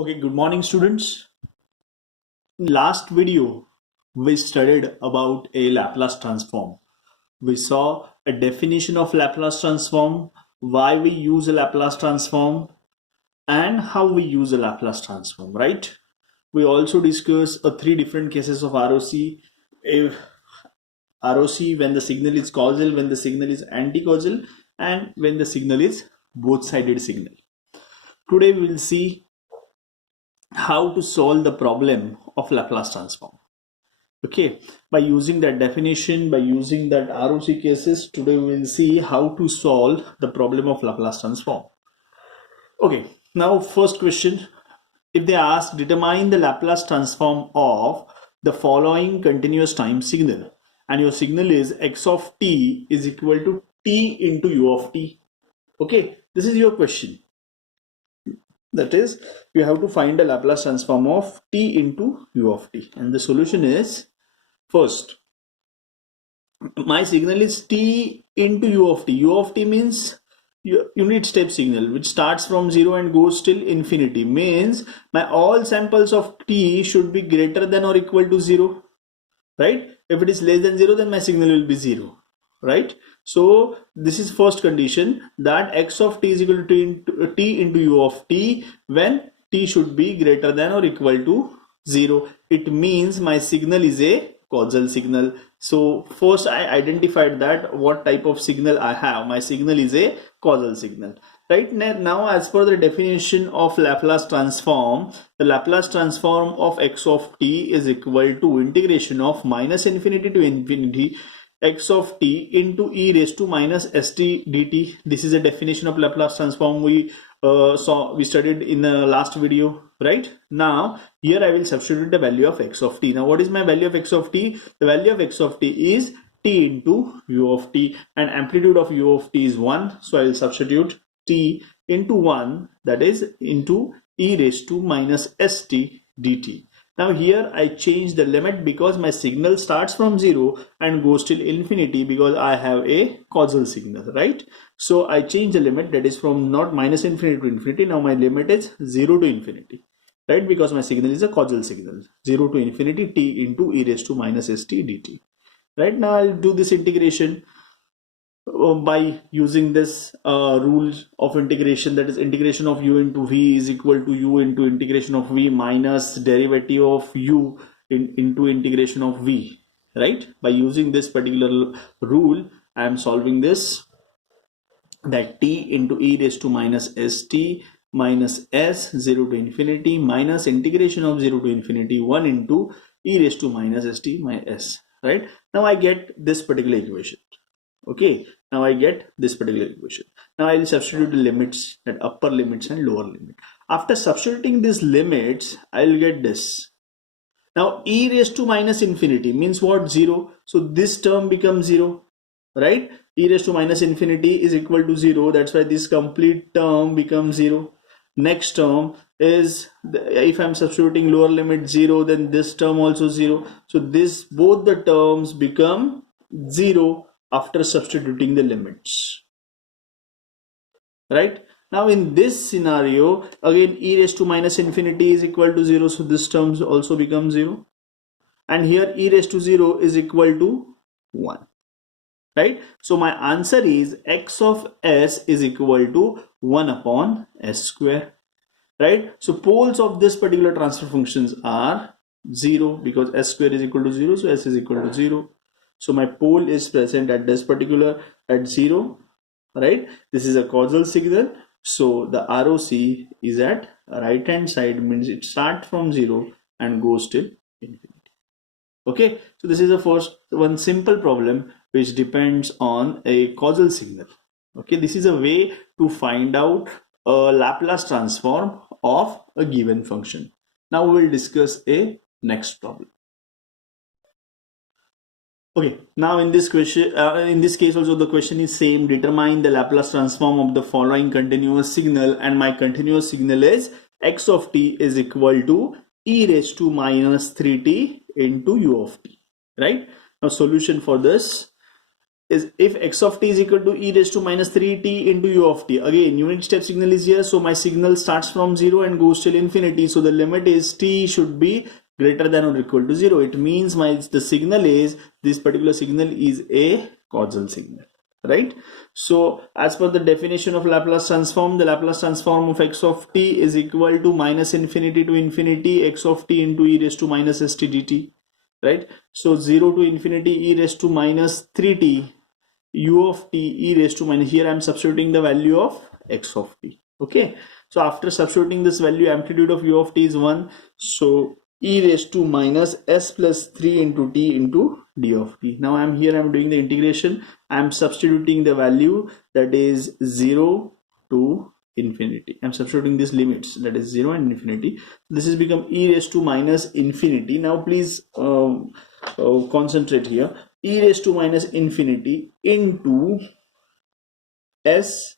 Okay, good morning, students. In last video, we studied about a Laplace transform. We saw a definition of Laplace transform, why we use a Laplace transform, and how we use a Laplace transform, right? We also discussed three different cases of ROC. If ROC when the signal is causal, when the signal is anti-causal, and when the signal is both-sided signal. Today we will see how to solve the problem of Laplace transform. Okay, by using that definition, by using that ROC cases, today we will see how to solve the problem of Laplace transform. Okay, now first question, if they ask determine the Laplace transform of the following continuous time signal, and your signal is x of t is equal to t into u of t. Okay, this is your question. That is, you have to find the Laplace transform of t into u of t, and the solution is, first, my signal is t into u of t. U of t means unit step signal which starts from 0 and goes till infinity, means my all samples of t should be greater than or equal to 0, right? If it is less than 0, then my signal will be 0, right? So this is first condition, that x of t is equal to t into u of t when t should be greater than or equal to 0. It means my signal is a causal signal. So first I identified that what type of signal I have. My signal is a causal signal. Right now, as per the definition of Laplace transform, the Laplace transform of x of t is equal to integration of minus infinity to infinity x of t into e raised to minus st dt. This is a definition of Laplace transform we studied in the last video. Right now, here I will substitute the value of x of t. Now, what is my value of x of t? The value of x of t is t into u of t, and amplitude of u of t is 1. So I will substitute t into 1, that is into e raised to minus st dt. Now here I change the limit because my signal starts from 0 and goes till infinity because I have a causal signal, right? So I change the limit, that is from not minus infinity to infinity. Now my limit is 0 to infinity, right? Because my signal is a causal signal. 0 to infinity t into e raised to minus st dt. Right now I'll do this integration by using this rule of integration, that is integration of u into v is equal to u into integration of v minus derivative of u into integration of v, right? By using this particular rule, I am solving this, that t into e raised to minus st minus s 0 to infinity minus integration of 0 to infinity 1 into e raised to minus st minus s, right? Now I get this particular equation. Okay, now I get this particular equation. Now I will substitute the limits, that upper limits and lower limit. After substituting these limits, I will get this. Now e raised to minus infinity means what? 0. So this term becomes 0, right? E raised to minus infinity is equal to 0. That's why this complete term becomes 0. Next term is, if I'm substituting lower limit 0, then this term also 0. So this, both the terms become 0 after substituting the limits, right? Now in this scenario, again e raised to minus infinity is equal to 0, so this terms also becomes 0, and here e raised to 0 is equal to 1, right? So my answer is x of s is equal to 1 upon s square, right? So poles of this particular transfer functions are 0 because s square is equal to 0, so s is equal to 0. So my pole is present at this particular at 0, right? This is a causal signal. So the ROC is at right hand side, means it starts from 0 and goes till infinity. Okay, so this is the first one simple problem which depends on a causal signal. Okay, this is a way to find out a Laplace transform of a given function. Now we will discuss a next problem. Okay, now in this question, in this case also the question is same. Determine the Laplace transform of the following continuous signal, and my continuous signal is x of t is equal to e raised to minus 3t into u of t, right? Now solution for this, is if x of t is equal to e raised to minus 3t into u of t. Again, unit step signal is here, so my signal starts from 0 and goes till infinity. So the limit is t should be greater than or equal to 0. It means the signal is, this particular signal is a causal signal, right? So as per the definition of Laplace transform, the Laplace transform of x of t is equal to minus infinity to infinity x of t into e raised to minus st dt, right? So 0 to infinity e raised to minus 3t u of t e raised to minus, here I am substituting the value of x of t. Okay, so after substituting this value, amplitude of u of t is 1, so e raised to minus s plus 3 into t into d of t. Now I'm doing the integration. I'm substituting the value, that is 0 to infinity. I'm substituting these limits, that is 0 and infinity. This has become e raised to minus infinity. Now please concentrate here. E raised to minus infinity into s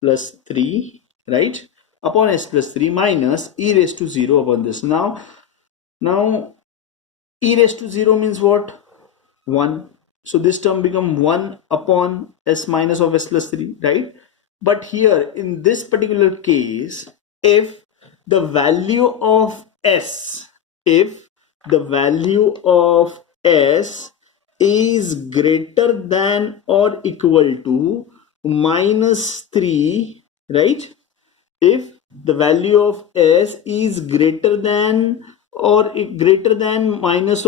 plus 3, right, upon s plus 3 minus e raised to 0 upon this. Now e raised to 0 means what? 1. So this term become 1 upon s minus of s plus 3, right? But here in this particular case, if the value of s, if the value of s is greater than or equal to minus 3, right? If the value of s is greater than or greater than minus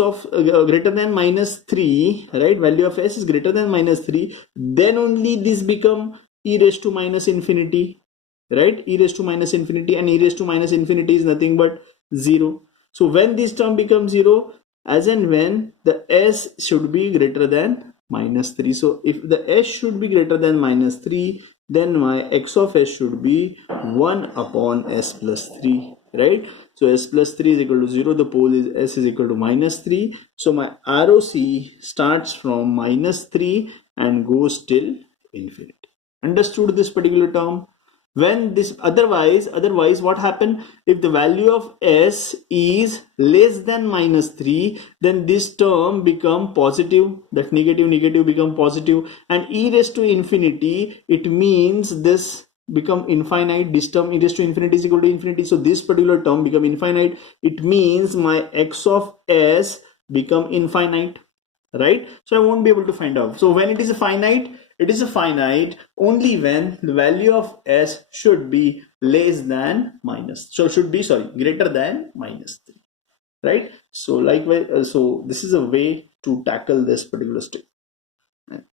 3, right? Value of s is greater than minus 3, then only this become e raised to minus infinity, right? E raised to minus infinity, and e raised to minus infinity is nothing but 0. So when this term becomes 0, as and when the s should be greater than minus 3. So if the s should be greater than minus 3, then my x of s should be 1 upon s plus 3, right? So s plus 3 is equal to 0, the pole is s is equal to minus 3. So my ROC starts from minus 3 and goes till infinity. Understood this particular term? When this otherwise what happened, if the value of s is less than minus 3, then this term become positive, that negative become positive, and e raised to infinity, it means this become infinite. This term e raised to infinity is equal to infinity, so this particular term become infinite. It means my x of s become infinite, right? So I won't be able to find out. So when it is a finite, it is a finite only when the value of s should be less than minus, so should be, greater than minus 3, right? So likewise, so this is a way to tackle this particular step.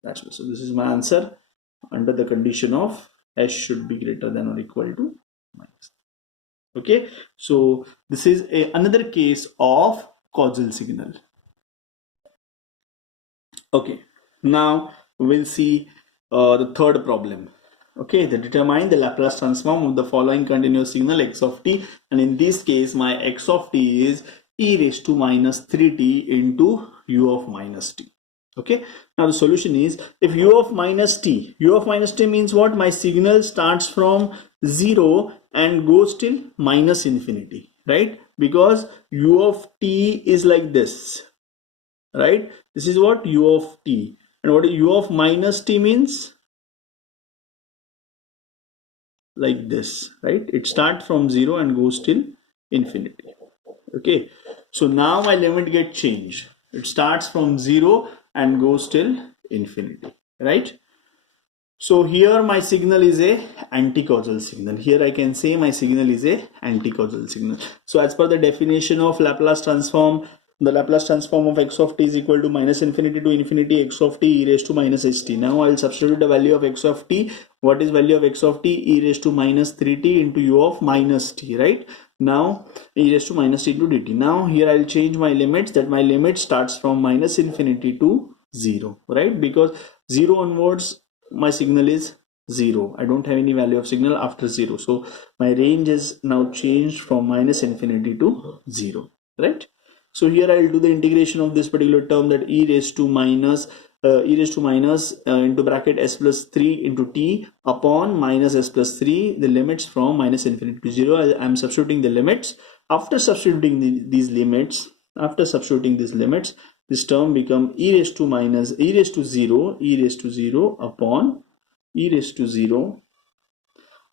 That's so this is my answer under the condition of s should be greater than or equal to minus 3. Okay, so this is another case of causal signal. Okay, now we'll see the third problem. Okay, they determine the Laplace transform of the following continuous signal x of t, and in this case my x of t is e raised to minus 3t into u of minus t. Okay, now the solution is, if u of minus t means what? My signal starts from 0 and goes till minus infinity, right? Because u of t is like this, right? This is what u of t. And what u of minus t means? Like this, right? It starts from 0 and goes till infinity. Okay, so now my limit get changed. It starts from 0 and goes till infinity, right? So here my signal is a anti-causal signal. Here I can say my signal is a anti-causal signal. So as per the definition of Laplace transform, the Laplace transform of x of t is equal to minus infinity to infinity x of t e raised to minus st. Now I'll substitute the value of x of t. What is value of x of t? E raised to minus 3t into u of minus t, right? Now e raised to minus t into dt. Now here I'll change my limits, that my limit starts from minus infinity to 0, right? Because 0 onwards my signal is 0. I don't have any value of signal after 0. So my range is now changed from minus infinity to 0, right? So here I'll do the integration of this particular term, that e raised to minus into bracket s plus 3 into t upon minus s plus 3, the limits from minus infinity to 0. I'm substituting the limits. After substituting these limits, this term become e raised to 0 upon e raised to 0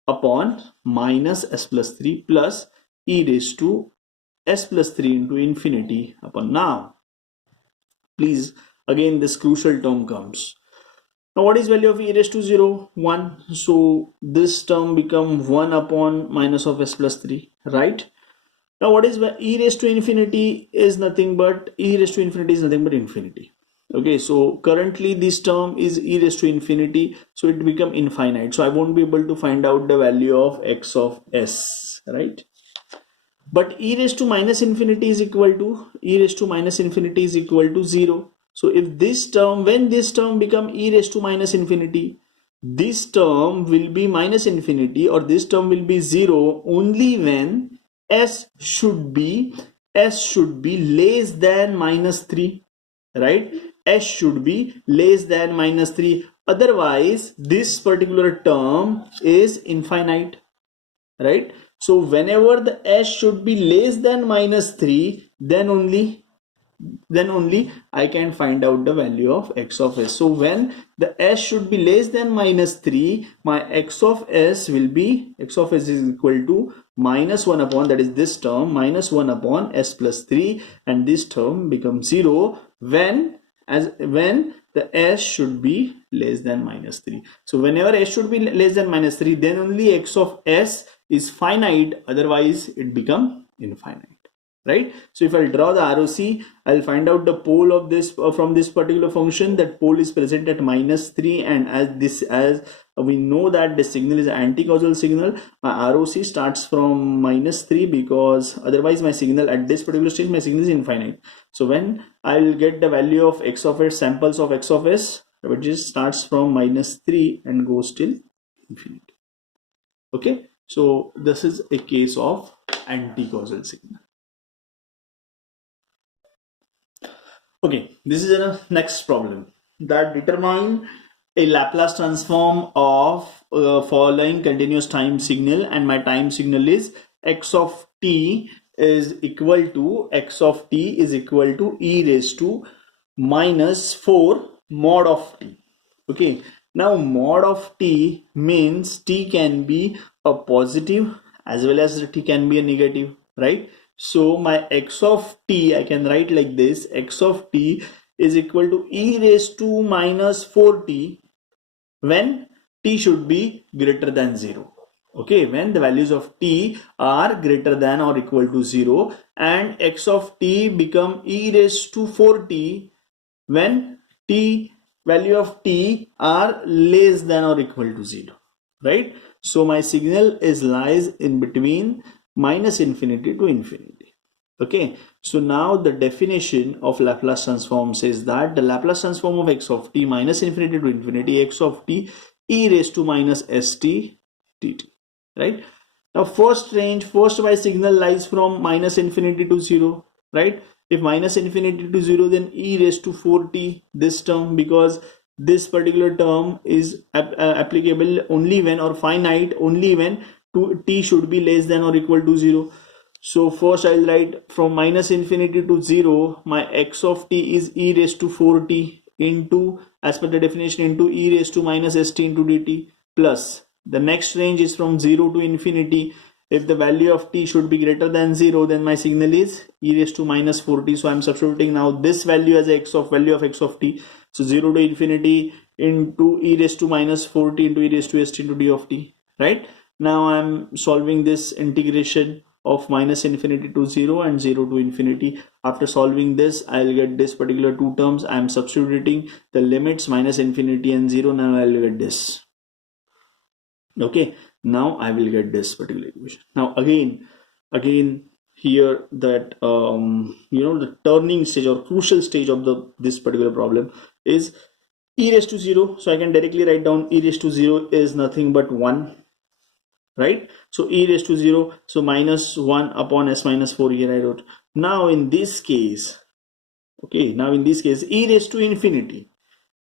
upon minus s plus 3 plus e raised to s plus 3 into infinity upon. Now please, again this crucial term comes. Now what is value of e raised to 0? 1. So this term become 1 upon minus of s plus 3, right? Now what is e raised to infinity is nothing but infinity. Okay, so currently this term is e raised to infinity, so it become infinite. So I won't be able to find out the value of x of s, right? But e raised to minus infinity is equal to 0. So if this term, when this term become e raised to minus infinity, this term will be minus infinity, or this term will be 0 only when s should be less than minus 3, right? S should be less than minus 3. Otherwise this particular term is infinite, right? So whenever the s should be less than minus 3, then only I can find out the value of x of s. So when the s should be less than minus 3, my x of s is equal to minus 1 upon, that is this term, minus 1 upon s plus 3, and this term becomes 0 when the s should be less than minus 3. So whenever s should be less than minus 3, then only x of s is finite, otherwise it become infinite, right? So if I'll draw the ROC, I'll find out the pole of this from this particular function. That pole is present at minus 3, and as we know that the signal is an anti-causal signal, my ROC starts from minus 3, because otherwise my signal at this particular stage, my signal is infinite. So when I'll get the value of x of s, samples of x of s, which is starts from minus 3 and goes till infinity. Okay, so this is a case of anti-causal signal. Okay, this is a next problem that determine a Laplace transform of following continuous time signal, and my time signal is x of t is equal to e raised to minus 4 mod of t. Okay, now mod of t means t can be a positive as well as t can be a negative, right? So my x of t, I can write like this: x of t is equal to e raised to minus 4t when t should be greater than 0. Okay, when the values of t are greater than or equal to 0, and x of t become e raised to 4t when value of t are less than or equal to 0, right? So my signal is lies in between minus infinity to infinity. Okay, so now the definition of Laplace transform says that the Laplace transform of x of t minus infinity to infinity, x of t e raised to minus st dt, right? Now first my signal lies from minus infinity to 0, right? If minus infinity to 0, then e raised to 4t, this term, because this particular term is applicable only when, or finite only when t should be less than or equal to 0. So first I'll write from minus infinity to 0, my x of t is e raised to 4t into, as per the definition, into e raised to minus st into dt, plus the next range is from 0 to infinity. If the value of t should be greater than 0, then my signal is e raised to minus 4t. So I'm substituting now this value as value of x of t. So 0 to infinity into e raised to minus 4t into e raised to st into d of t, right? Now I'm solving this integration of minus infinity to 0 and 0 to infinity. After solving this, I'll get this particular two terms. I'm substituting the limits minus infinity and 0. Now I'll get this. Okay, now I will get this particular equation. Now again here that the turning stage or crucial stage of this particular problem is e raised to 0. So I can directly write down e raised to 0 is nothing but 1, right? So e raised to 0, so minus 1 upon s minus 4 here I wrote. Now in this case, e raised to infinity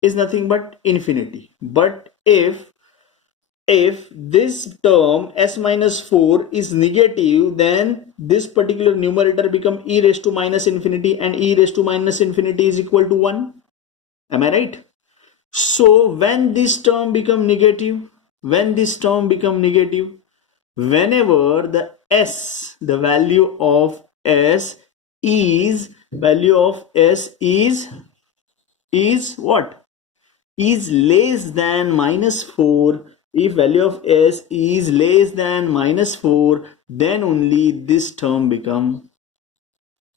is nothing but infinity. But if if this term s minus 4 is negative, then this particular numerator become e raised to minus infinity, and e raised to minus infinity is equal to 1. Am I right? So when this term become negative, whenever the s, the value of s is what? Is less than minus 4. If value of s is less than minus 4, then only this term become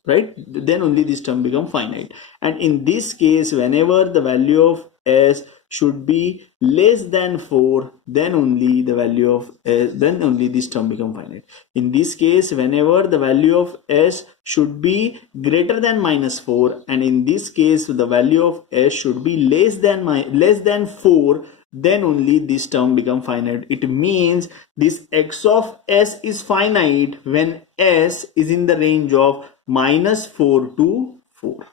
right, then only this term become finite. And in this case, whenever the value of s should be less than 4, then only the value of s, then only this term become finite. In this case, whenever the value of s should be greater than minus 4, and in this case the value of s should be less than 4, then only this term become finite. It means this x of s is finite when s is in the range of minus 4 to 4.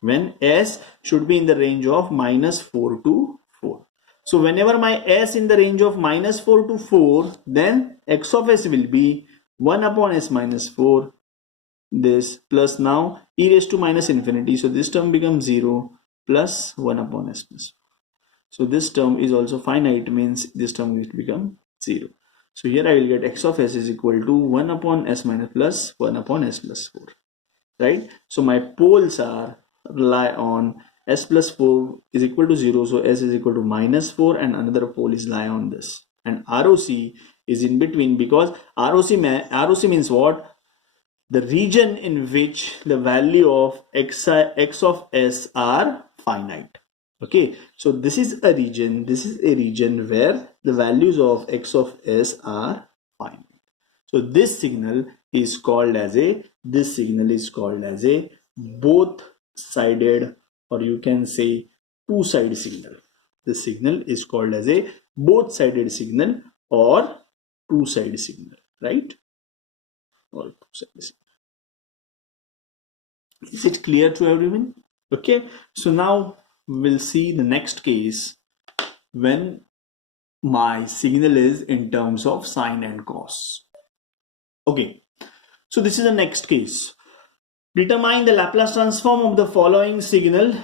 When s should be in the range of minus 4 to 4. So whenever my s in the range of minus 4 to 4, then x of s will be 1 upon s minus 4, this plus now e raised to minus infinity. So this term becomes 0 plus 1 upon s plus 4. So this term is also finite, means this term will become 0. So here I will get x of s is equal to 1 upon s minus plus 1 upon s plus 4. Right? So my poles are lie on s plus 4 is equal to 0. So s is equal to minus 4, and another pole is lie on this. And ROC is in between, because ROC means what? The region in which the value of x of s are finite. Okay, so this is a region where the values of x of s are finite. So this signal is called as a both sided, or you can say two side signal. This signal is called as a both sided signal or two side signal, right? Or two side signal. Is it clear to everyone? Okay, so now we'll see the next case when my signal is in terms of sine and cos. Okay, so this is the next case. Determine the Laplace transform of the following signal.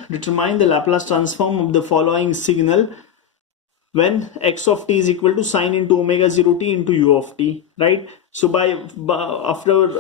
When x of t is equal to sine into omega 0 t into u of t, right? So after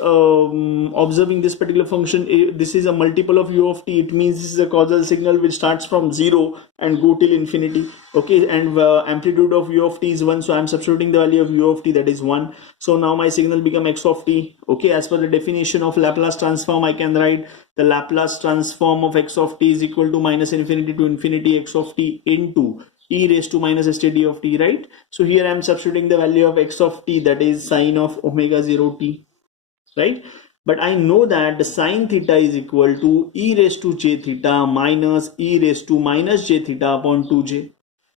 observing this particular function, this is a multiple of u of t. It means this is a causal signal which starts from 0 and go till infinity. Okay, and amplitude of u of t is 1, so I'm substituting the value of u of t, that is 1. So now my signal become x of t. Okay, as per the definition of Laplace transform, I can write the Laplace transform of x of t is equal to minus infinity to infinity x of t into e raised to minus st of t, right? So here I am substituting the value of x of t, that is sine of omega 0 t, right? But I know that the sine theta is equal to e raised to j theta minus e raised to minus j theta upon 2j,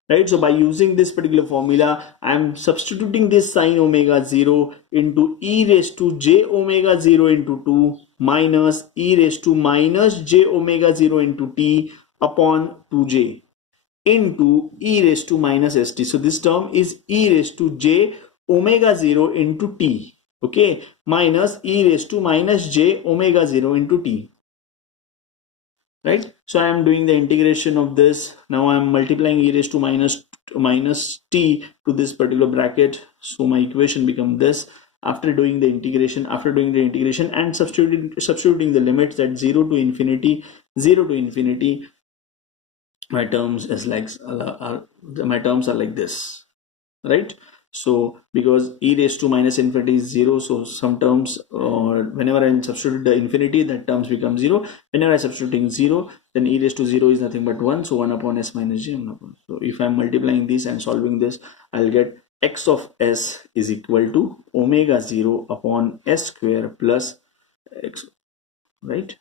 right? So by using this particular formula, I am substituting this sine omega 0 into e raised to j omega 0 into 2 minus e raised to minus j omega 0 into t upon 2j into e raised to minus st. So this term is e raised to j omega 0 into t, okay, minus e raised to minus j omega 0 into t, right? So I am doing the integration of this. Now I am multiplying e raised to minus t to this particular bracket. So my equation becomes this. After doing the integration and substituting the limits at 0 to infinity, my terms is like my terms are like this, right? So because e raised to minus infinity is 0, so some terms, whenever I substitute the infinity, that terms become 0. Whenever I substituting 0, then e raised to 0 is nothing but 1, so 1 upon s minus j. So if I'm multiplying this and solving this, I'll get x of s is equal to omega 0 upon s square plus x, right?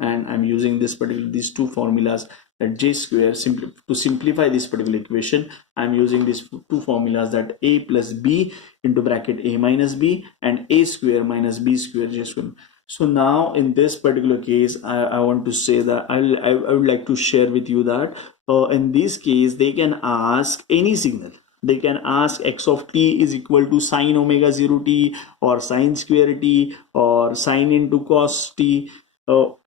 And I'm using these two formulas, that j square, to simplify this particular equation. I'm using these two formulas, that a plus b into bracket a minus b and a square minus b square j square. So now in this particular case, I want to say that I would like to share with you that in this case they can ask any signal. They can ask x of t is equal to sine omega 0 t or sine square t or sine into cos t,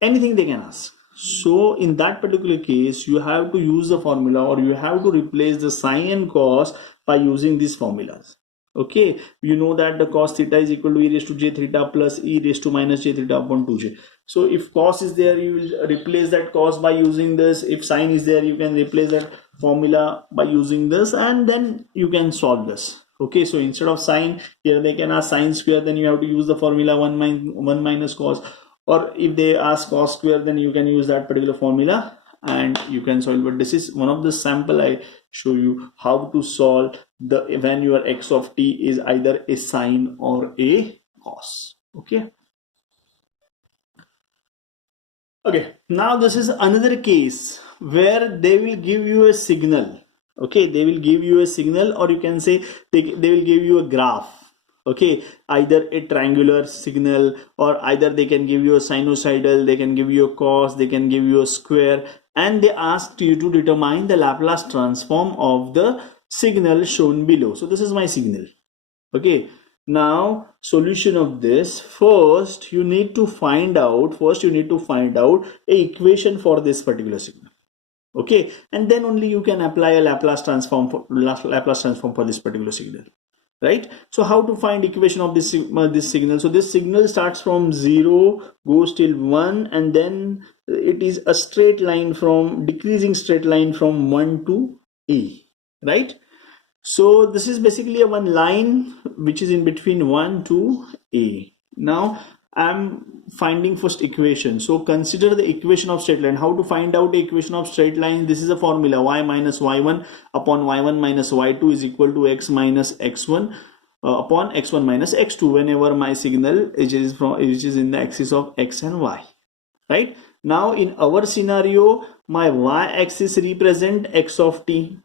anything they can ask. So in that particular case, you have to use the formula, or you have to replace the sine and cos by using these formulas. Okay, you know that the cos theta is equal to e raised to j theta plus e raised to minus j theta upon 2j. So if cos is there, you will replace that cos by using this. If sine is there, you can replace that formula by using this, and then you can solve this. Okay, so instead of sine, here they can ask sine square, then you have to use the formula 1 minus cos, or if they ask cos square, then you can use that particular formula and you can solve. But this is one of the sample I show you how to solve the when your x of t is either a sine or a cos. Okay, now this is another case where they will give you a signal. Okay, they will give you a signal, or you can say they will give you a graph. Okay, either a triangular signal, or either they can give you a sinusoidal, they can give you a cos, they can give you a square, and they asked you to determine the Laplace transform of the signal shown below. So this is my signal. Okay, now solution of this, first you need to find out a equation for this particular signal. Okay, and then only you can apply a Laplace transform for this particular signal, right? So how to find equation of this signal? So this signal starts from 0, goes till 1, and then it is a straight line, from decreasing straight line from 1 to a, right? So this is basically a one line which is in between 1 to a. Now I'm finding first equation. So consider the equation of straight line. How to find out the equation of straight line? This is a formula: y minus y1 upon y1 minus y2 is equal to x minus x1 upon x1 minus x2, whenever my signal which is in the axis of x and y, right? Now in our scenario, my y-axis represent x of t,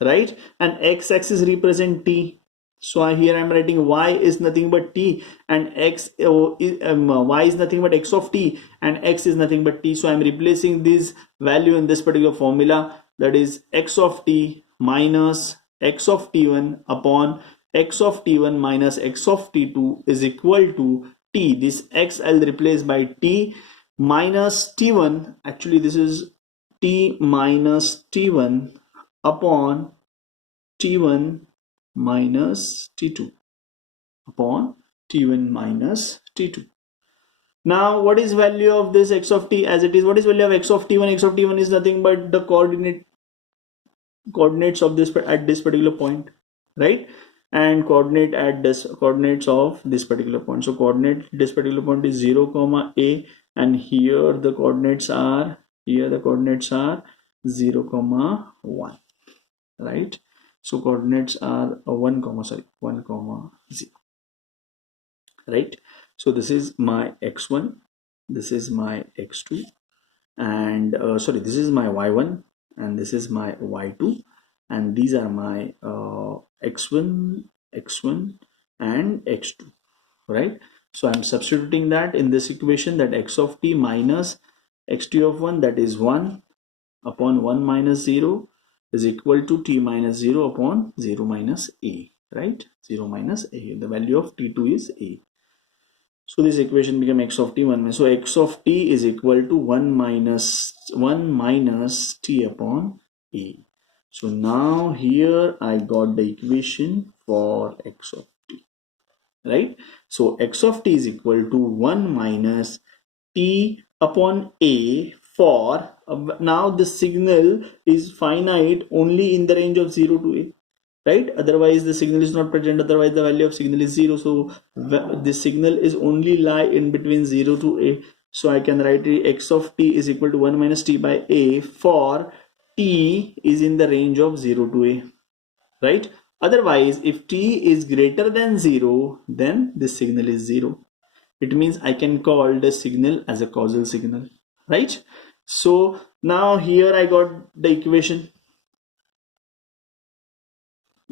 right, and x-axis represent t. So here I'm writing y is nothing but t, and y is nothing but x of t, and x is nothing but t. So I'm replacing this value in this particular formula, that is x of t minus x of t1 upon x of t1 minus x of t2 is equal to t. This x I'll replace by t minus t1. Actually this is t minus t1 upon t1 minus t2 upon t1 minus t2. Now what is value of this x of t as it is? What is value of x of t1? X of t1 is nothing but the coordinates of this at this particular point, right? And coordinates of this particular point. So coordinate this particular point is 0 comma a, and here the coordinates are 0 comma 1, right? So coordinates are 1 comma 0, right? So this is my x1, this is my x2, and this is my y1, and this is my y2, and these are my x1, and x2, right? So I'm substituting that in this equation, that x of t minus xt of 1, that is 1 upon 1 minus 0 is equal to t minus 0 upon 0 minus a, right? 0 minus a, the value of t2 is a. So this equation become x of t 1. So x of t is equal to 1 minus t upon a. So now here I got the equation for x of t, right? So x of t is equal to 1 minus t upon a for now the signal is finite only in the range of 0 to a, right? Otherwise the signal is not present, otherwise the value of signal is 0. So this signal is only lie in between 0 to a. So I can write x of t is equal to 1 minus t by a for t is in the range of 0 to a, right? Otherwise if t is greater than 0, then this signal is 0. It means I can call the signal as a causal signal, right? So now here I got the equation,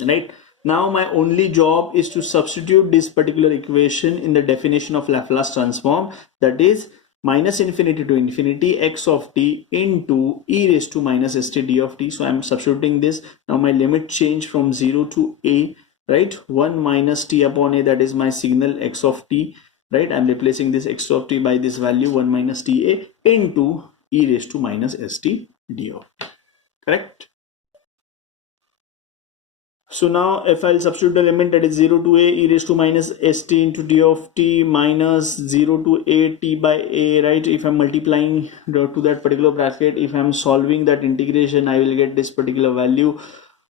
right? Now my only job is to substitute this particular equation in the definition of Laplace transform, that is minus infinity to infinity x of t into e raised to minus st d of t. So I'm substituting this. Now my limit change from 0 to a, right? 1 minus t upon a, that is my signal x of t, right? I'm replacing this x of t by this value 1 minus ta into e raised to minus st d of t, correct? So now if I'll substitute the limit, that is 0 to a e raised to minus st into d of t minus 0 to a t by a, right? If I'm multiplying to that particular bracket, if I'm solving that integration, I will get this particular value.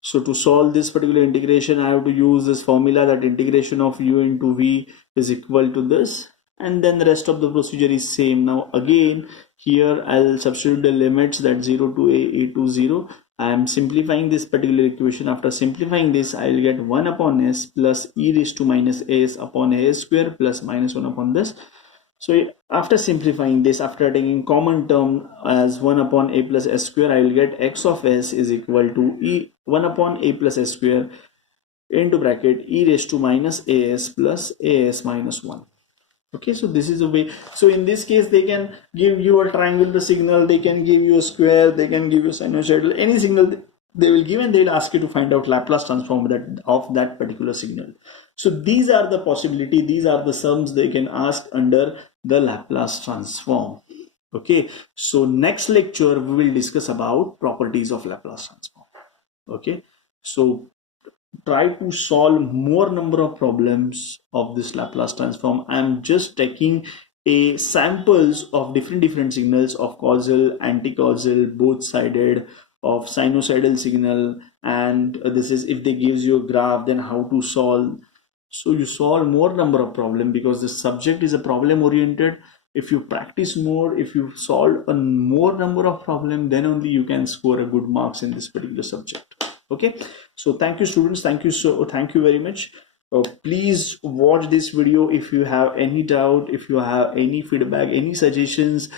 So to solve this particular integration, I have to use this formula that integration of u into v is equal to this, and then the rest of the procedure is same. Now again here I'll substitute the limits, that 0 to a to 0. I am simplifying this particular equation. After simplifying this, I will get 1 upon s plus e raised to minus as upon a square plus minus 1 upon this. So after simplifying this, after taking common term as 1 upon a plus s square, I will get x of s is equal to e 1 upon a plus s square into bracket e raised to minus as plus as minus 1. Okay, so this is a way. So in this case, they can give you a triangular signal, they can give you a square, they can give you sinusoidal, any signal they will give, and they will ask you to find out Laplace transform of that particular signal. So these are the possibility, these are the sums they can ask under the Laplace transform. Okay, so next lecture we will discuss about properties of Laplace transform. Okay, so try to solve more number of problems of this Laplace transform. I'm just taking a samples of different signals of causal, anti-causal, both sided, of sinusoidal signal, and this is if they gives you a graph, then how to solve. So you solve more number of problem because the subject is a problem oriented. If you practice more, if you solve a more number of problem, then only you can score a good marks in this particular subject. Okay, so thank you students, thank you very much. Please watch this video if you have any doubt, if you have any feedback, any suggestions.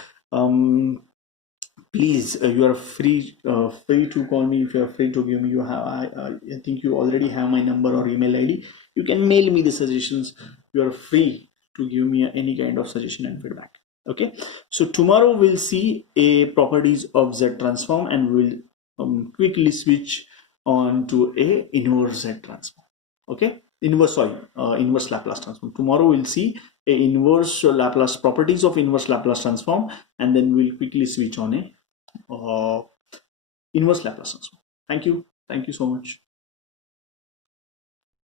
Please, you are free to call me. If you are free to give me, you have I think you already have my number or email ID. You can mail me the suggestions. You are free to give me any kind of suggestion and feedback. Okay, so tomorrow we'll see a properties of Z transform, and we'll quickly switch on to a inverse Z transform. Okay, inverse Laplace transform. Tomorrow we'll see a inverse Laplace properties of inverse Laplace transform, and then we'll quickly switch on a inverse Laplace transform. Thank you so much.